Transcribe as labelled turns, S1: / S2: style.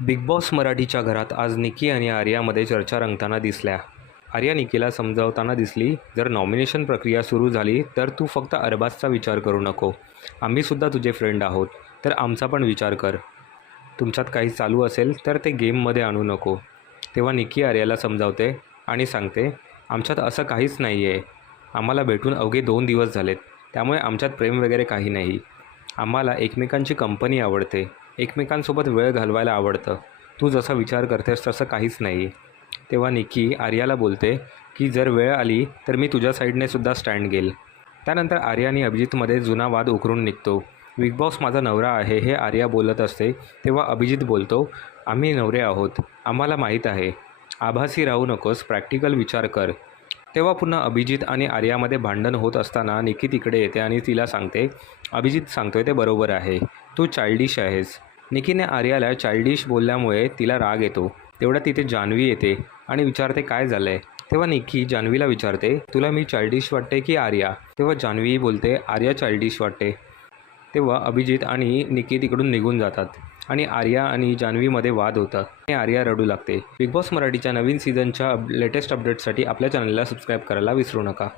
S1: Big boss मराठीच्या घरात आज निकी आणि आर्यामध्ये चर्चा रंगताना दिसल्या. आर्या निकीला समजावताना दिसली जर नॉमिनेशन प्रक्रिया सुरू झाली तर तू फक्त अरबाजचा विचार करू नको. आम्हीसुद्धा तुझे फ्रेंड आहोत तर आमचा पण विचार कर. तुमच्यात काही चालू असेल तर ते गेममध्ये आणू नको. तेव्हा निकी आर्याला समजावते आणि सांगते आमच्यात असं काहीच नाही आहे आम्हाला भेटून अवघे दोन दिवस झालेत. त्यामुळे आमच्यात प्रेम वगैरे काही नाही. आम्हाला एकमेकांची कंपनी आवडते. एकमेकांसोबत वेळ घालवायला आवडतं. तू जसा विचार करतेस तसं काहीच नाही तेव्हा निकी आर्याला बोलते की जर वेळ आली तर मी तुझ्या साईडने सुद्धा स्टँड घेईल त्यानंतर आर्या आणि अभिजितमध्ये जुना वाद उकरून निघतो. बिग बॉस माझा नवरा आहे हे आर्या बोलत असते. तेव्हा अभिजित बोलतो आम्ही नवरे आहोत. आम्हाला माहीत आहे. आभासी राहू नकोस. प्रॅक्टिकल विचार कर. तेव्हा पुन्हा अभिजित आणि आर्यामध्ये भांडण होत असताना निकी तिकडे येते आणि तिला सांगते अभिजित सांगतोय ते बरोबर आहे. तू चाइल्डिश आहेस. निकीने आर्याला चाइल्डिश बोलल्यामुळे तिला राग येतो. तेवढ्या तिथे जान्हवी येते आणि विचारते काय झालं आहे तेव्हा निकी जान्हवीला विचारते तुला मी चाइल्डिश वाटते की आर्या? तेव्हा जान्हवी बोलते आर्या चाइल्डिश वाटते. तेव्हा अभिजित आणि निकी तिकडून निघून जातात आणि आर्या आणि जान्हवीमध्ये वाद होतात. आणि आर्या रडू लागते. बिग बॉस मराठीच्या नवीन सीझनच्या लेटेस्ट अपडेटसाठी आपल्या चॅनलला सबस्क्राईब करायला विसरू नका.